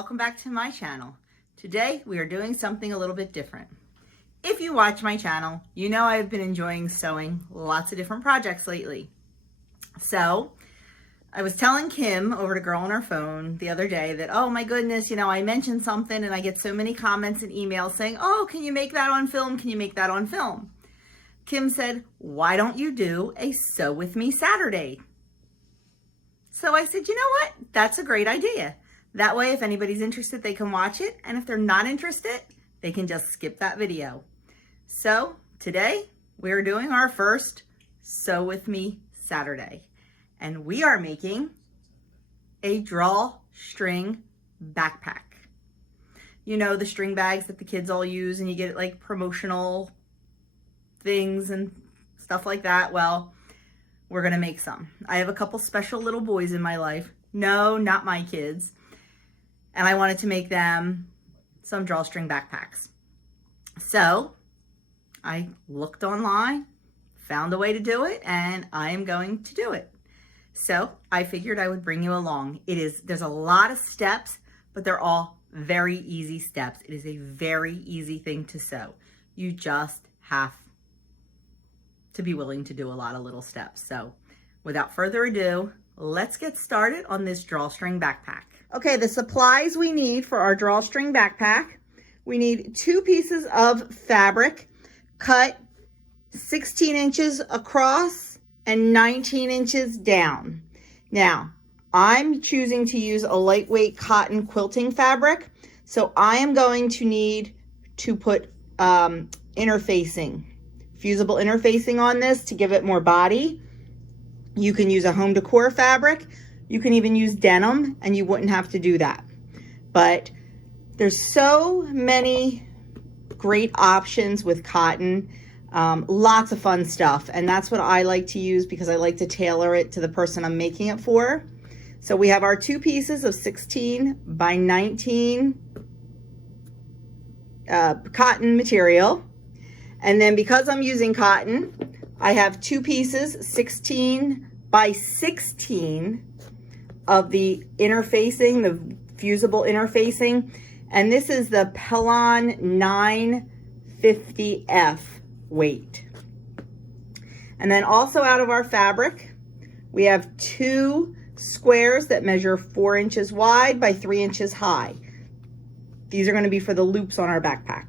welcome back to my channel. Today we are doing something a little bit different. If you watch my channel, you know I've been enjoying sewing lots of different projects lately. So I was telling Kim over to Girl on Her Phone the other day that, oh my goodness, I mentioned something and I get so many comments and emails saying, oh, can you make that on film? Can you make that on film? Kim said, why don't you do a Sew With Me Saturday? So I said, you know what? That's a great idea. That way, if anybody's interested, they can watch it. And if they're not interested, they can just skip that video. So today we're doing our first Sew With Me Saturday. And we are making a drawstring backpack. You know, the string bags that the kids all use and you get like promotional things and stuff like that. Well, we're gonna make some. I have a couple special little boys in my life. No, not my kids. And I wanted to make them some drawstring backpacks. So I looked online, found a way to do it, and I am going to do it. So I figured I would bring you along. There's a lot of steps, but they're all very easy steps. It is a very easy thing to sew. You just have to be willing to do a lot of little steps. So without further ado, let's get started on this drawstring backpack. Okay, the supplies we need for our drawstring backpack. We need 2 pieces of fabric cut 16 inches across and 19 inches down. Now, I'm choosing to use a lightweight cotton quilting fabric, so I am going to need to put interfacing, fusible interfacing on this to give it more body. You can use a home decor fabric. You can even use denim and you wouldn't have to do that. But there's so many great options with cotton, lots of fun stuff. And that's what I like to use because I like to tailor it to the person I'm making it for. So we have our 2 pieces of 16 by 19 cotton material. And then because I'm using cotton, I have 2 pieces, 16 by 16 of the interfacing, the fusible interfacing. And this is the Pelon 950F weight. And then also out of our fabric, we have 2 squares that measure 4 inches wide by 3 inches high. These are going to be for the loops on our backpack.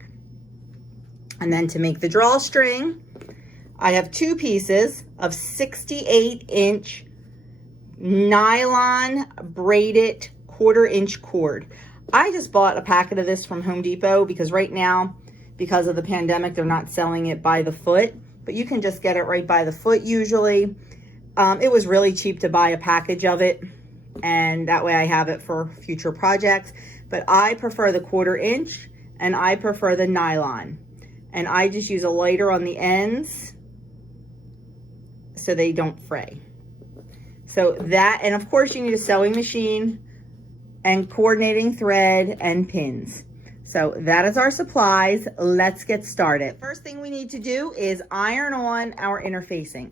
And then to make the drawstring, I have 2 pieces of 68-inch nylon braided 1/4 inch cord. I just bought a packet of this from Home Depot because right now, because of the pandemic, they're not selling it by the foot, but you can just get it right by the foot usually. It was really cheap to buy a package of it, and that way I have it for future projects. But I prefer the 1/4 inch and I prefer the nylon. And I just use a lighter on the ends so they don't fray. So that, and of course you need a sewing machine and coordinating thread and pins. So that is our supplies. Let's get started. First thing we need to do is iron on our interfacing.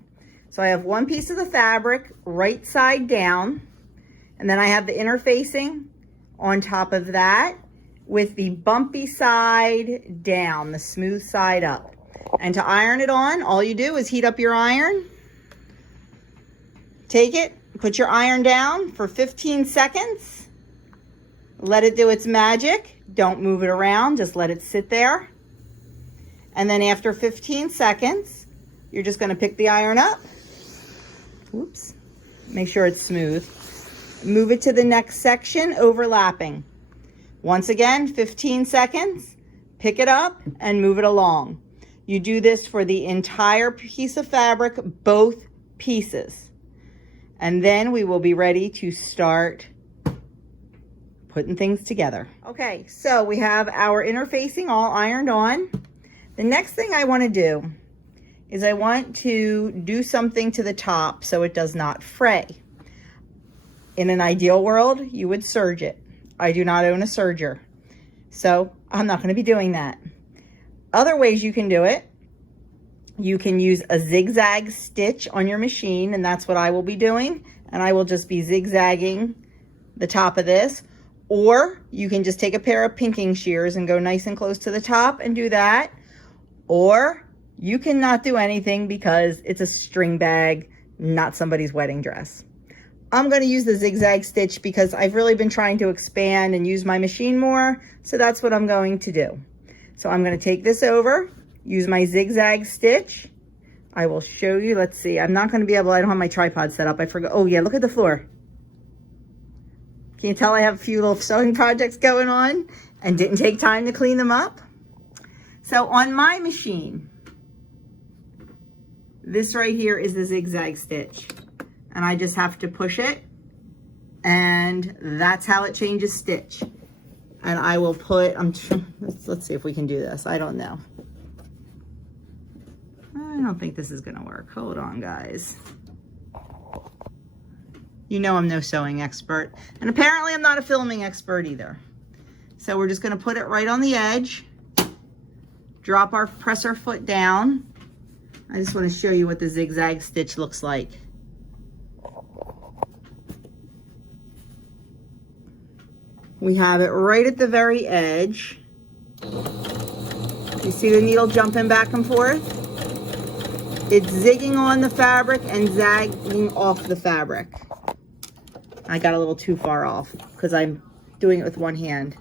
So I have 1 piece of the fabric right side down, and then I have the interfacing on top of that with the bumpy side down, the smooth side up. And to iron it on, all you do is heat up your iron. Take it, put your iron down for 15 seconds. Let it do its magic. Don't move it around, just let it sit there. And then after 15 seconds, you're just gonna pick the iron up. Whoops, make sure it's smooth. Move it to the next section, overlapping. Once again, 15 seconds, pick it up and move it along. You do this for the entire piece of fabric, both pieces. And then we will be ready to start putting things together. Okay, so we have our interfacing all ironed on. The next thing I want to do is I want to do something to the top so it does not fray. In an ideal world, you would serge it. I do not own a serger, so I'm not going to be doing that. Other ways you can do it, you can use a zigzag stitch on your machine, and that's what I will be doing. And I will just be zigzagging the top of this. Or you can just take a pair of pinking shears and go nice and close to the top and do that. Or you cannot do anything because it's a string bag, not somebody's wedding dress. I'm going to use the zigzag stitch because I've really been trying to expand and use my machine more. So that's what I'm going to do. So I'm going to take this over, use my zigzag stitch. I will show you. Let's see. I'm not going to be able, I don't have my tripod set up. I forgot. Oh yeah, look at the floor. Can you tell I have a few little sewing projects going on and didn't take time to clean them up? So on my machine, this right here is the zigzag stitch. And I just have to push it. And that's how it changes stitch. And I will put, let's see if we can do this. I don't know. I don't think this is gonna work. Hold on, guys. You know I'm no sewing expert. And apparently I'm not a filming expert either. So we're just gonna put it right on the edge. Press our foot down. I just wanna show you what the zigzag stitch looks like. We have it right at the very edge. You see the needle jumping back and forth? It's zigging on the fabric and zagging off the fabric. I got a little too far off because I'm doing it with one hand.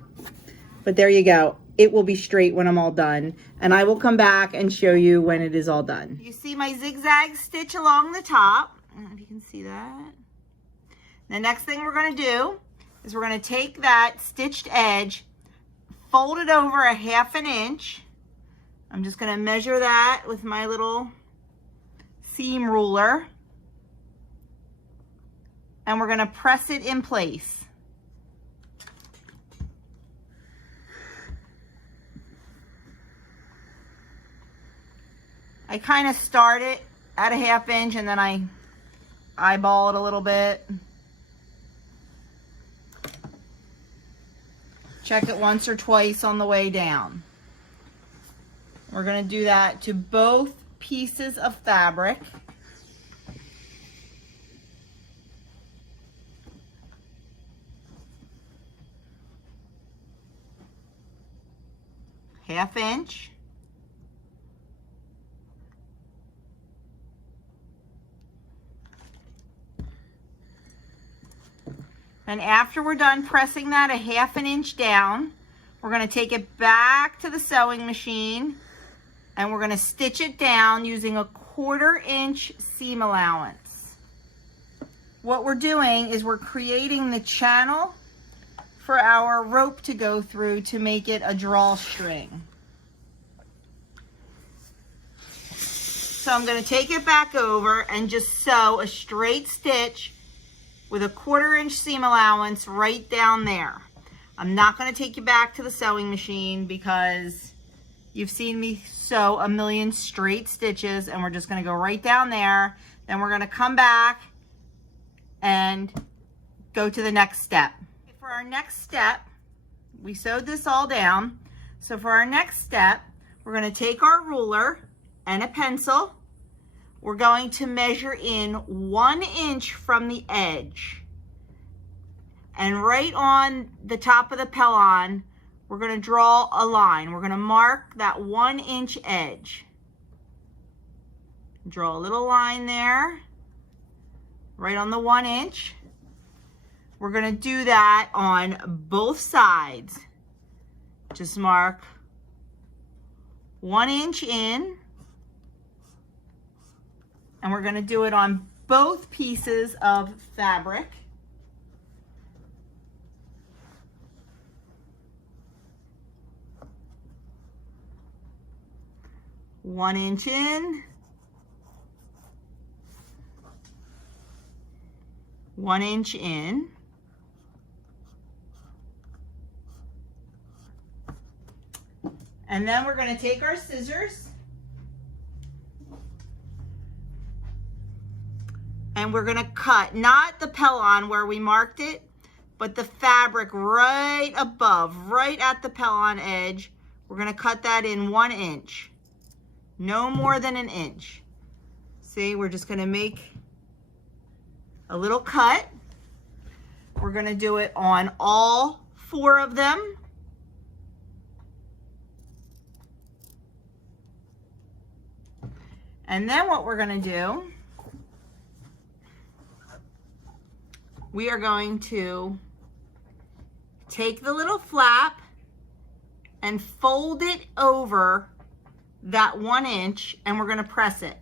But there you go. It will be straight when I'm all done. And I will come back and show you when it is all done. You see my zigzag stitch along the top. I don't know if you can see that. The next thing we're going to do is we're going to take that stitched edge, fold it over a 1/2 inch. I'm just going to measure that with my little seam ruler. And we're going to press it in place. I kind of start it at a 1/2 inch and then I eyeball it a little bit. Check it once or twice on the way down. We're going to do that to both pieces of fabric. Half inch. And after we're done pressing that a 1/2 inch down, we're going to take it back to the sewing machine and we're going to stitch it down using a 1/4 inch seam allowance. What we're doing is we're creating the channel for our rope to go through to make it a drawstring. So I'm going to take it back over and just sew a straight stitch with a 1/4 inch seam allowance right down there. I'm not going to take you back to the sewing machine because you've seen me sew a million straight stitches, and we're just going to go right down there. Then we're going to come back and go to the next step. For our next step, we sewed this all down. So for our next step, we're going to take our ruler and a pencil. We're going to measure in 1 inch from the edge. And right on the top of the pellon, we're going to draw a line. We're going to mark that 1 inch edge. Draw a little line there, right on the 1 inch. We're going to do that on both sides. Just mark 1 inch in. And we're going to do it on both pieces of fabric. One inch in. 1 inch in. And then we're going to take our scissors and we're going to cut, not the pellon where we marked it, but the fabric right above, right at the pellon edge. We're going to cut that in 1 inch, no more than 1 inch. See, we're just going to make a little cut. We're going to do it on all 4 of them. And then what we're going to do, we are going to take the little flap and fold it over that 1 inch, and we're going to press it.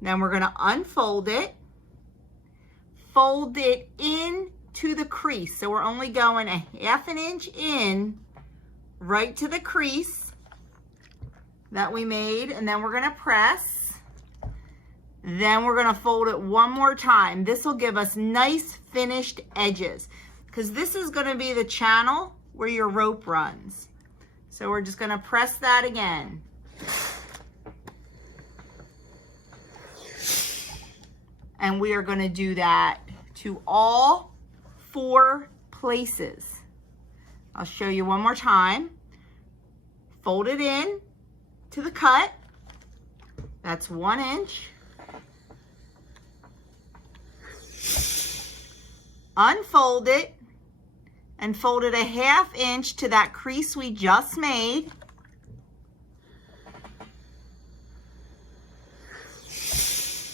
Then we're going to unfold it, fold it into the crease. So we're only going a 1/2 inch in right to the crease that we made, and then we're going to press. Then we're going to fold it one more time. This will give us nice finished edges, because this is going to be the channel where your rope runs. So we're just going to press that again. And we are going to do that to all 4 places. I'll show you one more time. Fold it in to the cut. That's 1 inch. Unfold it and fold it a 1/2 inch to that crease we just made.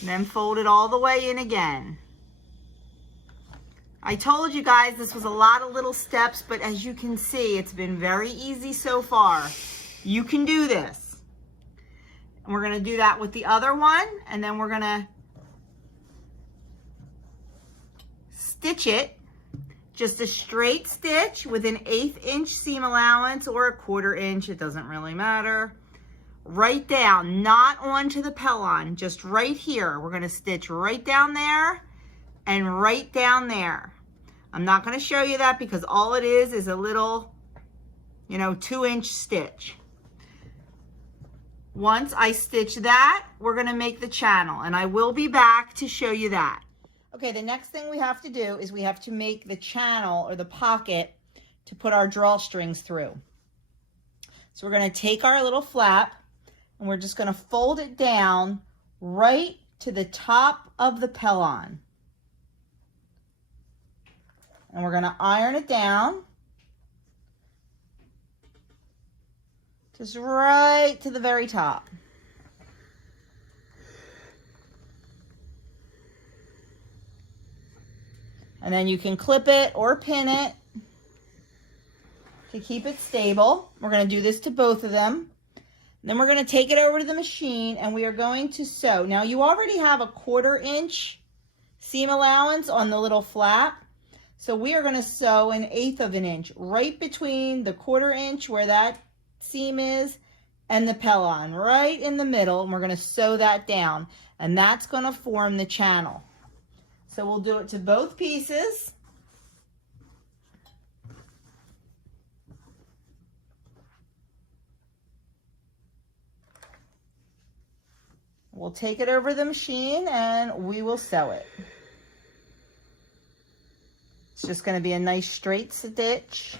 Then fold it all the way in again. I told you guys this was a lot of little steps, but as you can see, it's been very easy so far. You can do this. And we're going to do that with the other one, and then we're going to stitch it. Just a straight stitch with an 1/8 inch seam allowance or a 1/4 inch, it doesn't really matter. Right down, not onto the pellon, just right here. We're going to stitch right down there and right down there. I'm not going to show you that because all it is a little, 2-inch stitch. Once I stitch that, we're going to make the channel, and I will be back to show you that. Okay, the next thing we have to do is we have to make the channel or the pocket to put our drawstrings through. So we're going to take our little flap and we're just going to fold it down right to the top of the pellon. And we're going to iron it down just right to the very top. And then you can clip it or pin it to keep it stable. We're going to do this to both of them. Then we're going to take it over to the machine and we are going to sew. Now you already have a 1/4 inch seam allowance on the little flap. So we are going to sew an 1/8 of an inch right between the 1/4 inch where that seam is and the pellon, right in the middle. And we're going to sew that down, and that's going to form the channel. So we'll do it to both pieces. We'll take it over the machine and we will sew it. It's just going to be a nice straight stitch.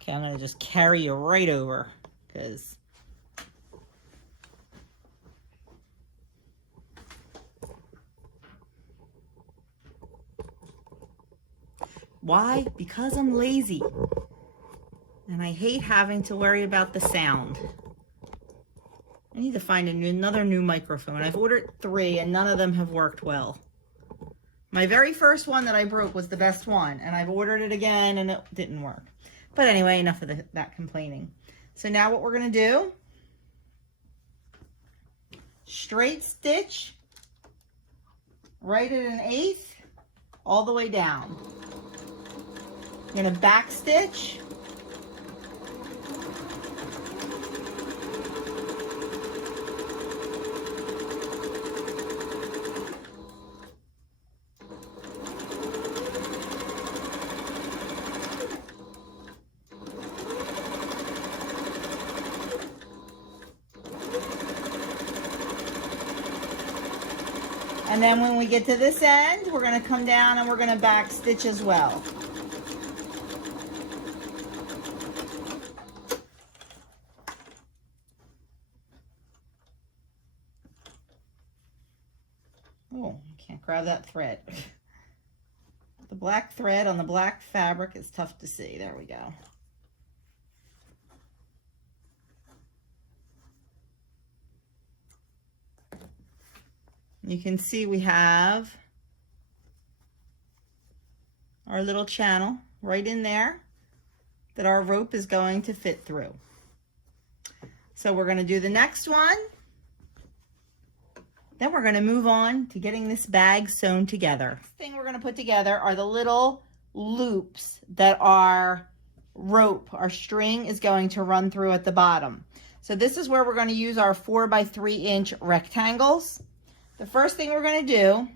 Okay, I'm going to just carry you right over because why? Because I'm lazy and I hate having to worry about the sound. I need to find another new microphone. I've ordered 3 and none of them have worked well. My very first one that I broke was the best one, and I've ordered it again and it didn't work. But anyway, enough of that complaining. So now what we're going to do, straight stitch right at an 1/8 all the way down. You're going to back stitch. And then when we get to this end, we're going to come down and we're going to back stitch as well. grab that thread. The black thread on the black fabric is tough to see. There we go. You can see we have our little channel right in there that our rope is going to fit through. So we're going to do the next one. Then we're going to move on to getting this bag sewn together. Next thing we're going to put together are the little loops that our rope, our string is going to run through at the bottom. So this is where we're going to use our 4x3 inch rectangles. The first thing we're going to do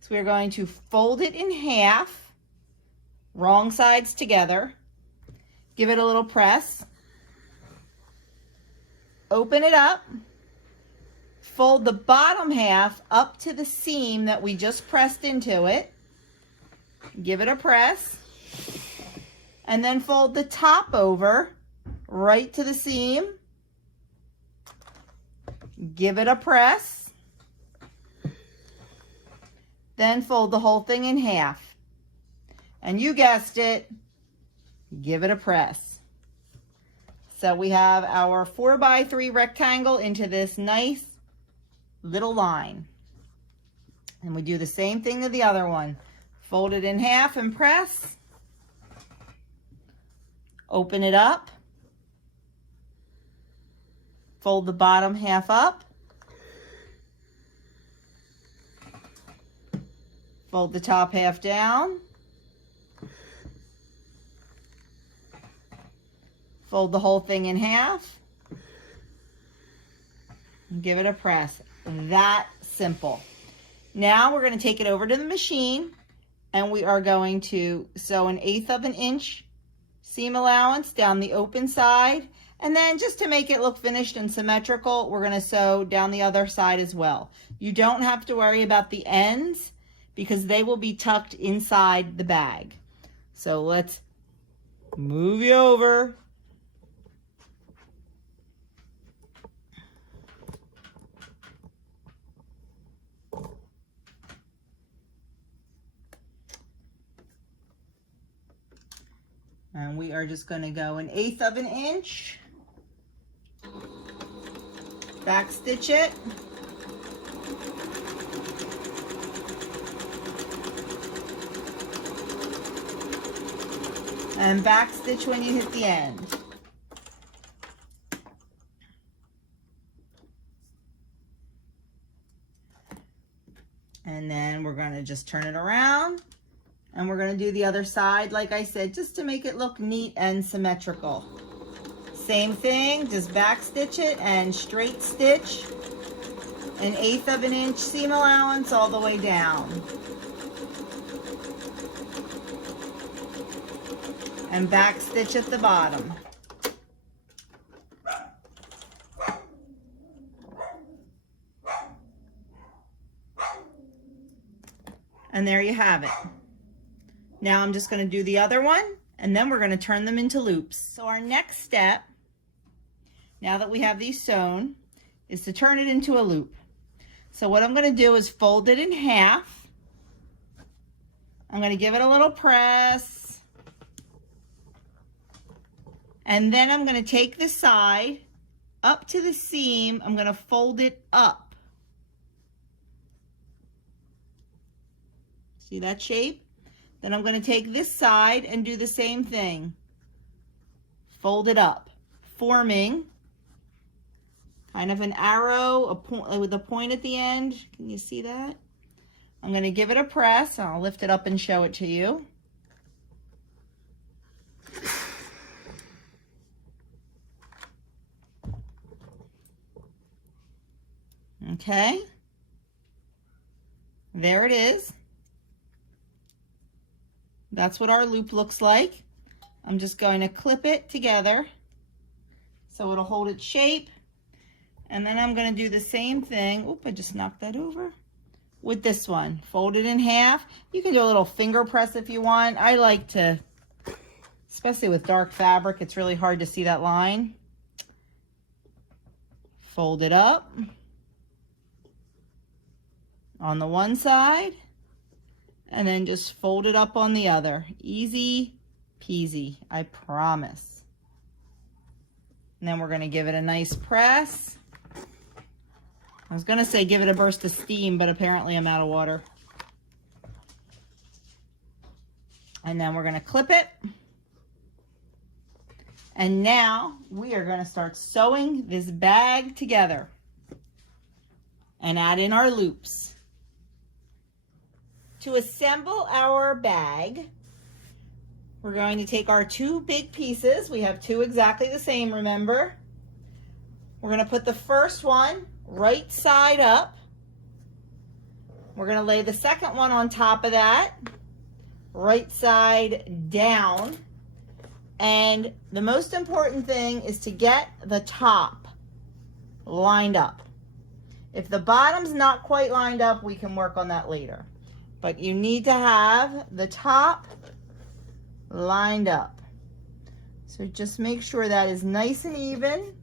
is we're going to fold it in half, wrong sides together, give it a little press, open it up, fold the bottom half up to the seam that we just pressed into it, give it a press, and then fold the top over right to the seam, give it a press, then fold the whole thing in half. And you guessed it, give it a press. So we have our 4x3 rectangle into this nice little line. And we do the same thing to the other one. Fold it in half and press. Open it up. Fold the bottom half up. Fold the top half down. Fold the whole thing in half. Give it a press. That simple. Now we're going to take it over to the machine and we are going to sew 1/8 of an inch seam allowance down the open side, and then just to make it look finished and symmetrical, we're going to sew down the other side as well. You don't have to worry about the ends because they will be tucked inside the bag. So let's move you over. And we are just going to go 1/8 of an inch, back stitch it, and back stitch when you hit the end. And then we're going to just turn it around. And we're going to do the other side, like I said, just to make it look neat and symmetrical. Same thing, just back stitch it and straight stitch 1/8 of an inch seam allowance all the way down. And back stitch at the bottom. And there you have it. Now I'm just going to do the other one, and then we're going to turn them into loops. So our next step, now that we have these sewn, is to turn it into a loop. So what I'm going to do is fold it in half. I'm going to give it a little press. And then I'm going to take the side up to the seam. I'm going to fold it up. See that shape? Then I'm going to take this side and do the same thing. Fold it up, forming kind of an arrow, with a point at the end. Can you see that? I'm going to give it a press. I'll lift it up and show it to you. Okay. There it is. That's what our loop looks like. I'm just going to clip it together so it'll hold its shape. And then I'm going to do the same thing. Oop, I just knocked that over. With this one, fold it in half. You can do a little finger press if you want. I like to, especially with dark fabric, it's really hard to see that line. Fold it up. on the one side and then just fold it up on the other. Easy peasy, I promise. And then we're going to give it a nice press. I was going to say give it a burst of steam, but apparently I'm out of water. And then we're going to clip it. And now we are going to start sewing this bag together and add in our loops. To assemble our bag, we're going to take our two big pieces. We have two exactly the same, remember? We're going to put the first one right side up. We're going to lay the second one on top of that, right side down. And the most important thing is to get the top lined up. If the bottom's not quite lined up, we can work on that later. But you need to have the top lined up. So just make sure that is nice and even.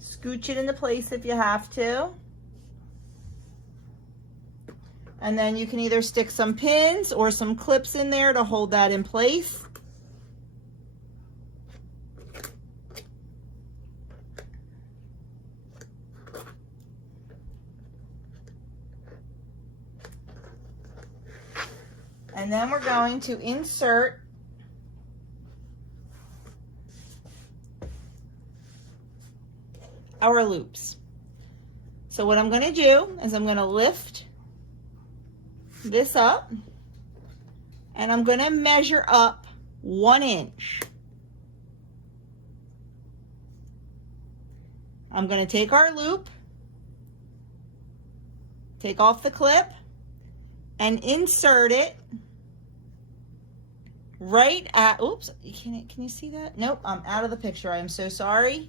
Scooch it into place if you have to. And then you can either stick some pins or some clips in there to hold that in place. And then we're going to insert our loops. So what I'm going to do is I'm going to lift this up and I'm going to measure up 1 inch. I'm going to take our loop, take off the clip, and insert it right at, oops, can you see that? Nope, I'm out of the picture. I am so sorry.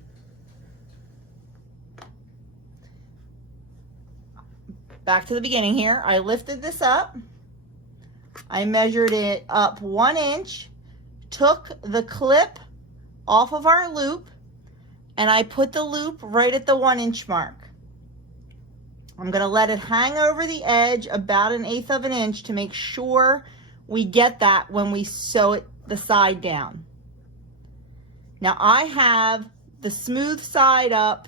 Back to the beginning here. I lifted this up. I measured it up 1 inch, took the clip off of our loop, and I put the loop right at the 1 inch mark. I'm going to let it hang over the edge about 1/8 of an inch to make sure we get that when we sew it the side down. Now I have the smooth side up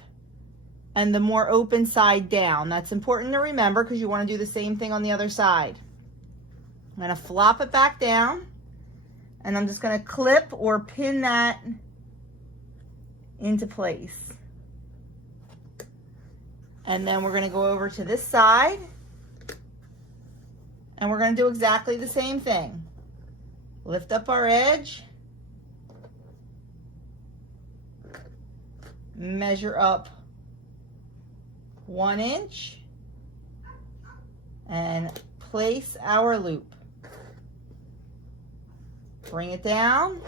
and the more open side down. That's important to remember because you want to do the same thing on the other side. I'm going to flop it back down and I'm just going to clip or pin that into place. And then we're going to go over to this side and we're going to do exactly the same thing. Lift up our edge, measure up 1 inch, and place our loop. Bring it down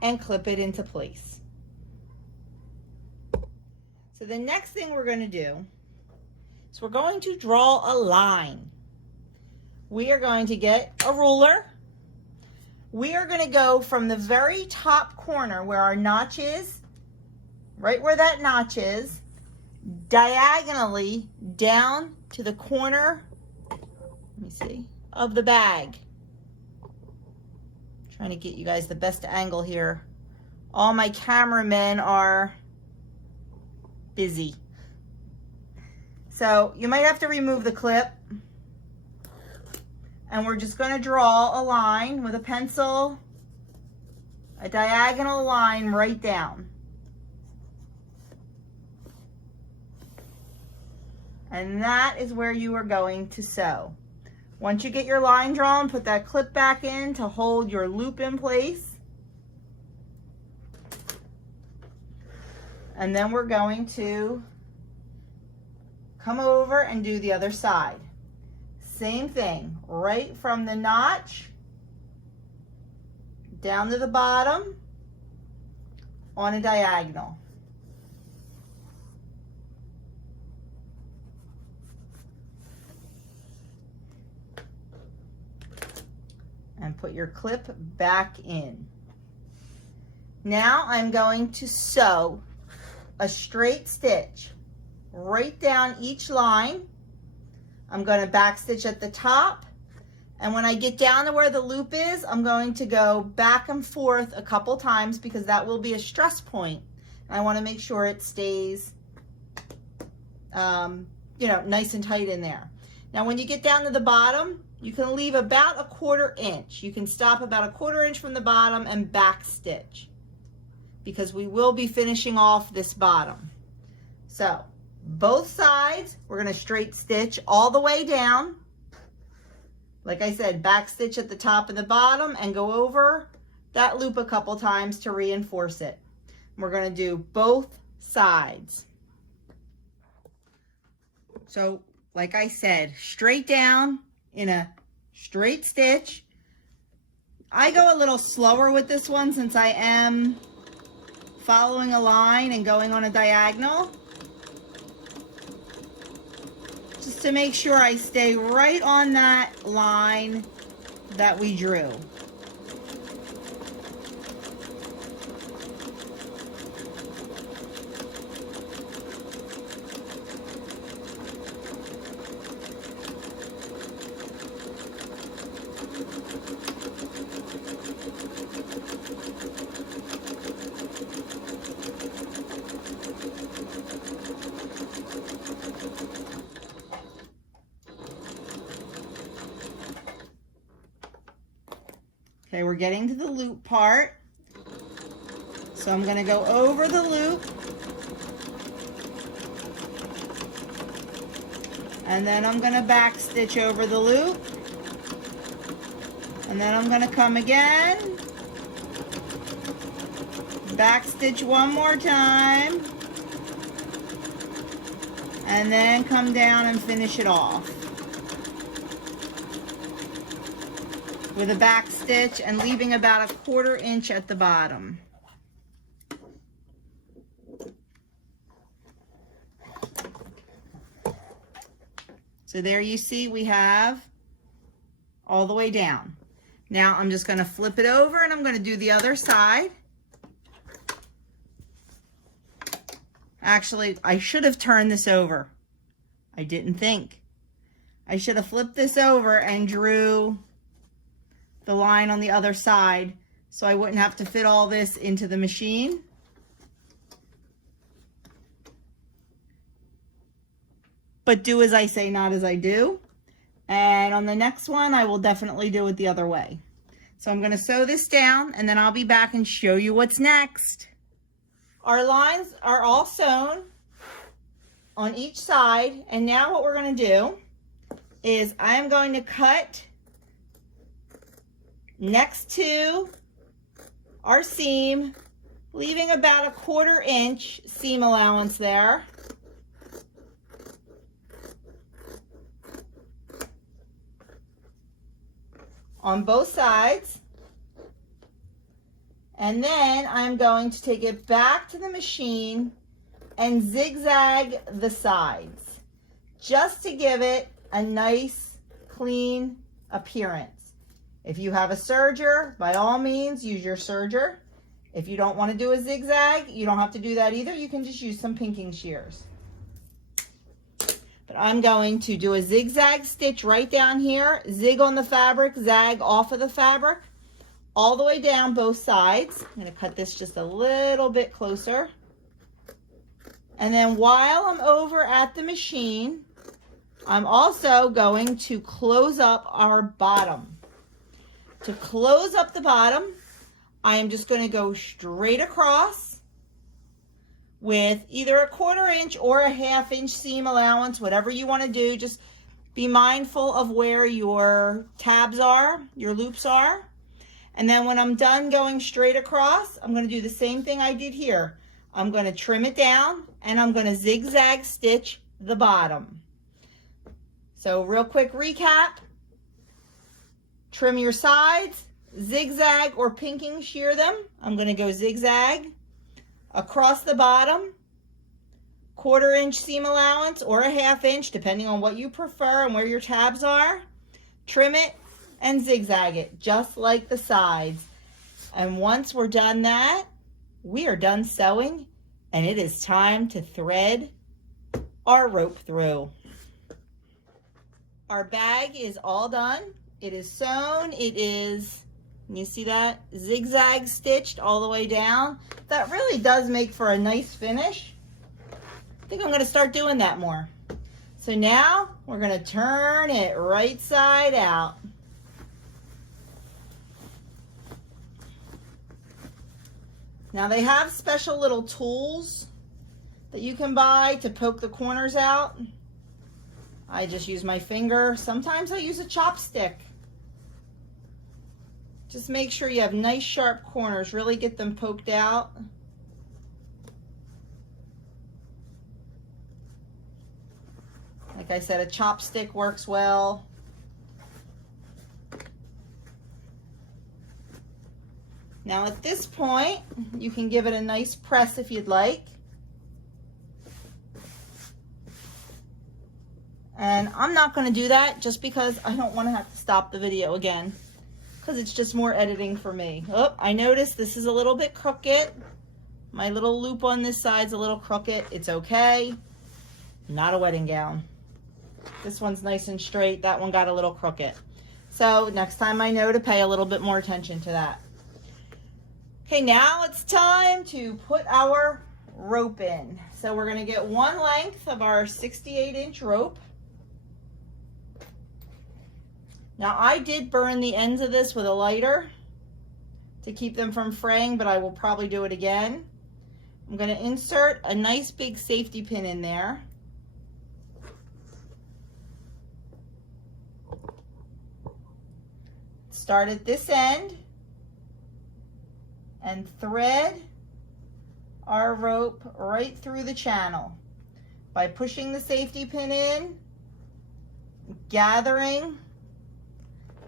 and clip it into place. So the next thing we're going to do is we're going to draw a line. We are going to get a ruler. We are going to go from the very top corner where our notch is, right where that notch is, diagonally down to the corner, let me see, of the bag. I'm trying to get you guys the best angle here. All my cameramen are busy. So you might have to remove the clip. And we're just going to draw a line with a pencil, a diagonal line right down. And that is where you are going to sew. Once you get your line drawn, put that clip back in to hold your loop in place. And then we're going to come over and do the other side. Same thing, right from the notch down to the bottom on a diagonal. And put your clip back in. Now I'm going to sew a straight stitch right down each line. I'm going to back stitch at the top, and when I get down to where the loop is, I'm going to go back and forth a couple times because that will be a stress point. And I want to make sure it stays you know, nice and tight in there. Now when you get down to the bottom, you can leave about a 1/4 inch. You can stop about a 1/4 inch from the bottom and back stitch because we will be finishing off this bottom. So both sides, we're going to straight stitch all the way down. Like I said, back stitch at the top and the bottom and go over that loop a couple times to reinforce it. We're going to do both sides. So like I said, straight down in a straight stitch. I go a little slower with this one since I am following a line and going on a diagonal, just to make sure I stay right on that line that we drew. Okay, we're getting to the loop part. So I'm going to go over the loop. And then I'm going to back stitch over the loop. And then I'm going to come again. Back stitch one more time. And then come down and finish it off with a back stitch and leaving about a 1/4 inch at the bottom. So there you see we have all the way down. Now I'm just going to flip it over and I'm going to do the other side. Actually, I should have turned this over. I didn't think. I should have flipped this over and drew the line on the other side so I wouldn't have to fit all this into the machine. But do as I say, not as I do. And on the next one, I will definitely do it the other way. So I'm going to sew this down and then I'll be back and show you what's next. Our lines are all sewn on each side. And now what we're going to do is I am going to cut next to our seam, leaving about a 1/4 inch seam allowance there. On both sides. And then I'm going to take it back to the machine and zigzag the sides just to give it a nice clean appearance. If you have a serger, by all means use your serger. If you don't want to do a zigzag, you don't have to do that either. You can just use some pinking shears. But I'm going to do a zigzag stitch right down here, zig on the fabric, zag off of the fabric, all the way down both sides. I'm going to cut this just a little bit closer. And then while I'm over at the machine, I'm also going to close up our bottom. To close up the bottom, I am just going to go straight across with either a 1/4 inch or a 1/2 inch seam allowance, whatever you want to do. Just be mindful of where your tabs are, your loops are. And then when I'm done going straight across, I'm going to do the same thing I did here. I'm going to trim it down and I'm going to zigzag stitch the bottom. So real quick recap. Trim your sides, zigzag or pinking shear them. I'm going to go zigzag across the bottom, 1/4 inch seam allowance or a 1/2 inch, depending on what you prefer and where your tabs are. Trim it and zigzag it, just like the sides. And once we're done that, we are done sewing, and it is time to thread our rope through. Our bag is all done. It is sewn. It is, you see that, zigzag stitched all the way down. That really does make for a nice finish. I think I'm going to start doing that more. So now we're going to turn it right side out. Now they have special little tools that you can buy to poke the corners out. I just use my finger. Sometimes I use a chopstick. Just make sure you have nice sharp corners. Really get them poked out. Like I said, a chopstick works well. Now at this point, you can give it a nice press if you'd like. And I'm not going to do that just because I don't want to have to stop the video again, because it's just more editing for me. Oh, I noticed this is a little bit crooked. My little loop on this side's a little crooked. It's okay. Not a wedding gown. This one's nice and straight. That one got a little crooked. So next time I know to pay a little bit more attention to that. Okay, now it's time to put our rope in. So we're going to get one length of our 68-inch rope. Now I did burn the ends of this with a lighter to keep them from fraying, but I will probably do it again. I'm going to insert a nice big safety pin in there. Start at this end and thread our rope right through the channel by pushing the safety pin in, gathering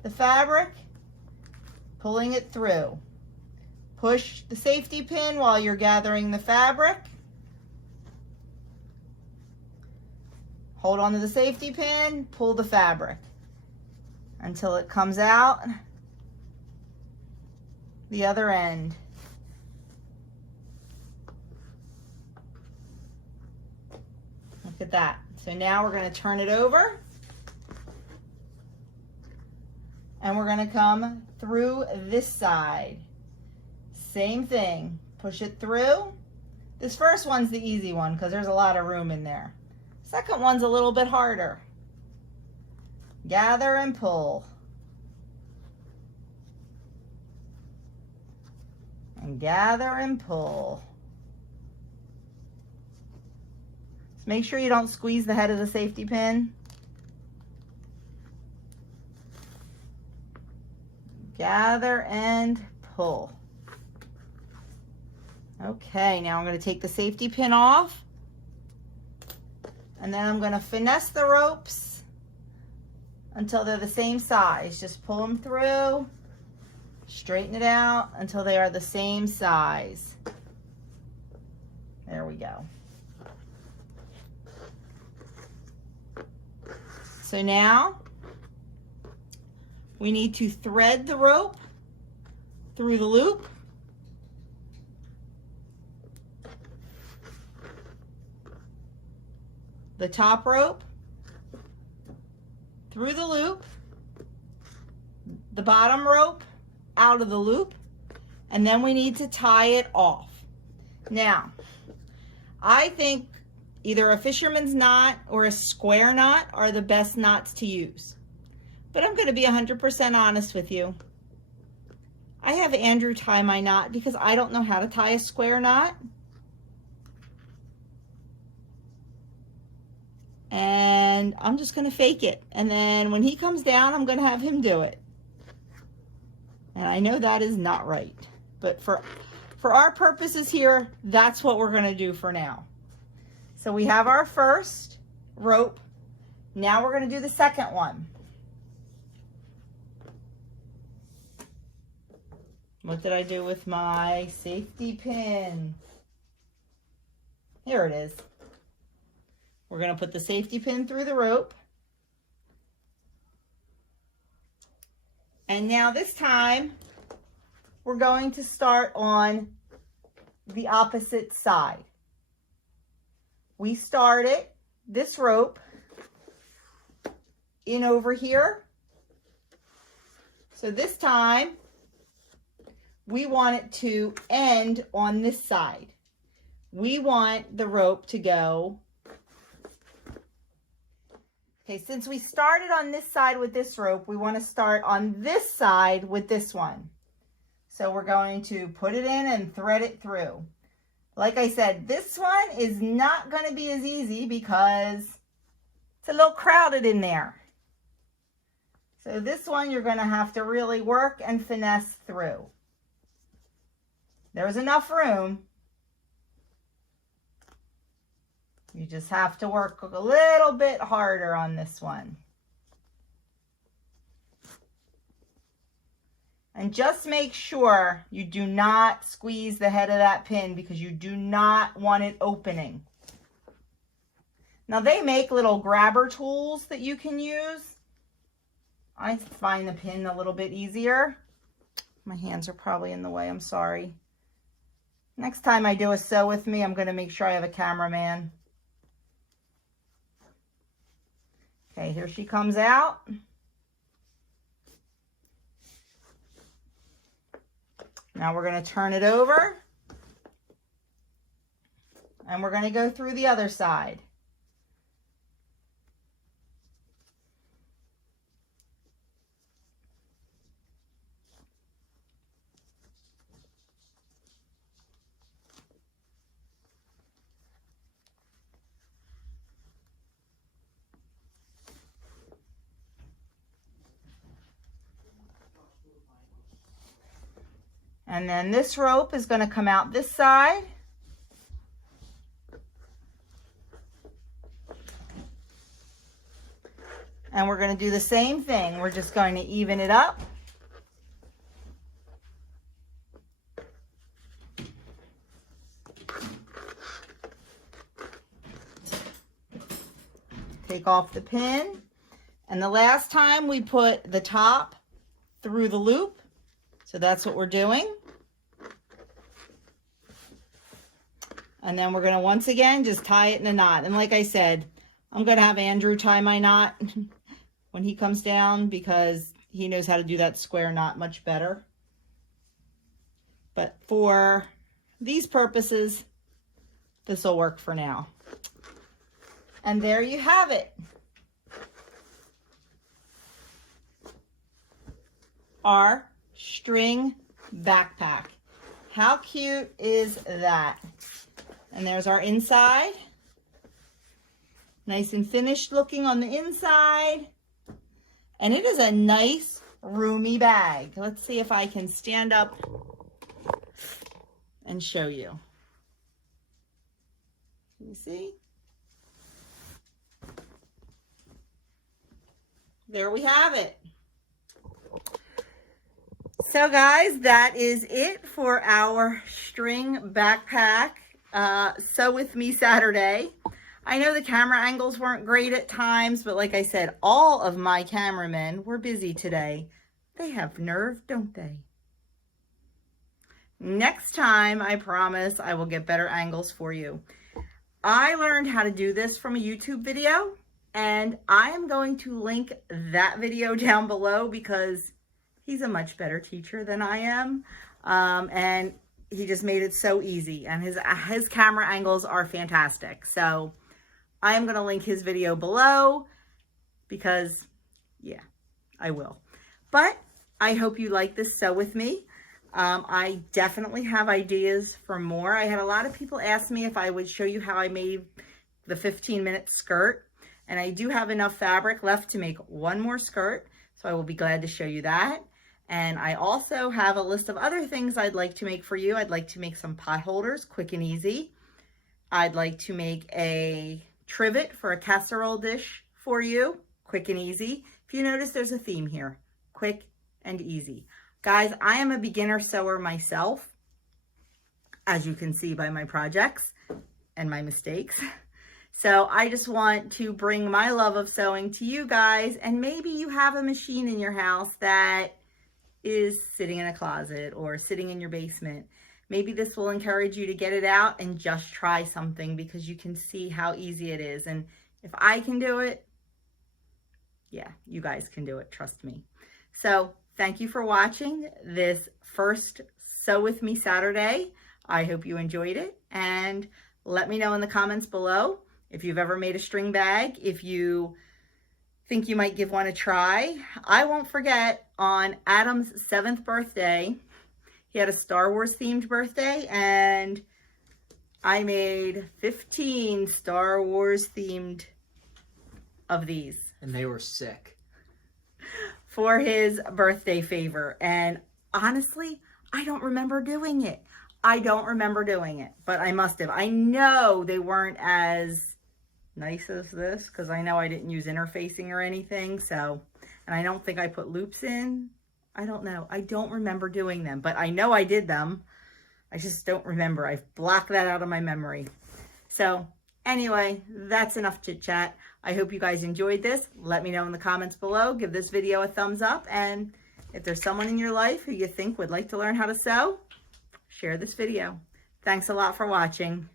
the fabric, pulling it through. Push the safety pin while you're gathering the fabric. Hold on to the safety pin, pull the fabric until it comes out the other end. Look at that. So now we're going to turn it over and we're going to come through this side. Same thing. Push it through. This first one's the easy one because there's a lot of room in there. Second one's a little bit harder. Gather and pull. And gather and pull. Just make sure you don't squeeze the head of the safety pin. Gather and pull. Okay, now I'm going to take the safety pin off. And then I'm going to finesse the ropes until they're the same size. Just pull them through, straighten it out until they are the same size. There we go. So now we need to thread the rope through the loop. The top rope through the loop, the bottom rope out of the loop, and then we need to tie it off. Now, I think either a fisherman's knot or a square knot are the best knots to use. But I'm going to be 100% honest with you. I have Andrew tie my knot because I don't know how to tie a square knot. And I'm just going to fake it. And then when he comes down, I'm going to have him do it. And I know that is not right. But for our purposes here, that's what we're going to do for now. So we have our first rope. Now we're going to do the second one. What did I do with my safety pin? Here it is. We're going to put the safety pin through the rope. And now this time, we're going to start on the opposite side. We started this rope in over here. So this time we want it to end on this side. We want the rope to go. Okay, since we started on this side with this rope, we want to start on this side with this one. So we're going to put it in and thread it through. Like I said, this one is not going to be as easy because it's a little crowded in there. So this one you're going to have to really work and finesse through. There's enough room. You just have to work a little bit harder on this one. And just make sure you do not squeeze the head of that pin because you do not want it opening. Now they make little grabber tools that you can use. I find the pin a little bit easier. My hands are probably in the way, I'm sorry. Next time I do a sew with me, I'm going to make sure I have a cameraman. Okay, here she comes out. Now we're going to turn it over. And we're going to go through the other side. And then this rope is going to come out this side. And we're going to do the same thing. We're just going to even it up. Take off the pin. And the last time we put the top through the loop. So that's what we're doing. And then we're going to once again just tie it in a knot. And like I said, I'm going to have Andrew tie my knot when he comes down because he knows how to do that square knot much better. But for these purposes, this will work for now. And there you have it. Our string backpack. How cute is that? And there's our inside. Nice and finished looking on the inside. And it is a nice, roomy bag. Let's see if I can stand up and show you. Can you see? There we have it. So guys, that is it for our string backpack Sew With Me Saturday. I know the camera angles weren't great at times, but like I said, all of my cameramen were busy today. They have nerve, don't they? Next time, I promise I will get better angles for you. I learned how to do this from a YouTube video, and I am going to link that video down below because he's a much better teacher than I am. And he just made it so easy, and his camera angles are fantastic. So I am going to link his video below because, yeah, I will. But I hope you like this Sew With Me. I definitely have ideas for more. I had a lot of people ask me if I would show you how I made the 15-minute skirt. And I do have enough fabric left to make one more skirt. So I will be glad to show you that. And I also have a list of other things I'd like to make for you. I'd like to make some pot holders, quick and easy. I'd like to make a trivet for a casserole dish for you, quick and easy. If you notice, there's a theme here, quick and easy. Guys, I am a beginner sewer myself, as you can see by my projects and my mistakes. So I just want to bring my love of sewing to you guys, and maybe you have a machine in your house that is sitting in a closet or sitting in your basement. Maybe this will encourage you to get it out and just try something because you can see how easy it is. And If I can do it, yeah, you guys can do it, trust me. So thank you for watching this first Sew With Me Saturday. I hope you enjoyed it, and let me know in the comments below if you've ever made a string bag, if you think you might give one a try. I won't forget, on Adam's 7th birthday, he had a Star Wars themed birthday, and I made 15 Star Wars themed of these. And they were sick. For his birthday favor. And honestly, I don't remember doing it. I don't remember doing it, but I must have. I know they weren't as nice as this, because I know I didn't use interfacing or anything. So, and I don't think I put loops in. I don't know. I don't remember doing them, but I know I did them. I just don't remember. I've blocked that out of my memory. So anyway, that's enough chit chat. I hope you guys enjoyed this. Let me know in the comments below. Give this video a thumbs up. And if there's someone in your life who you think would like to learn how to sew, share this video. Thanks a lot for watching.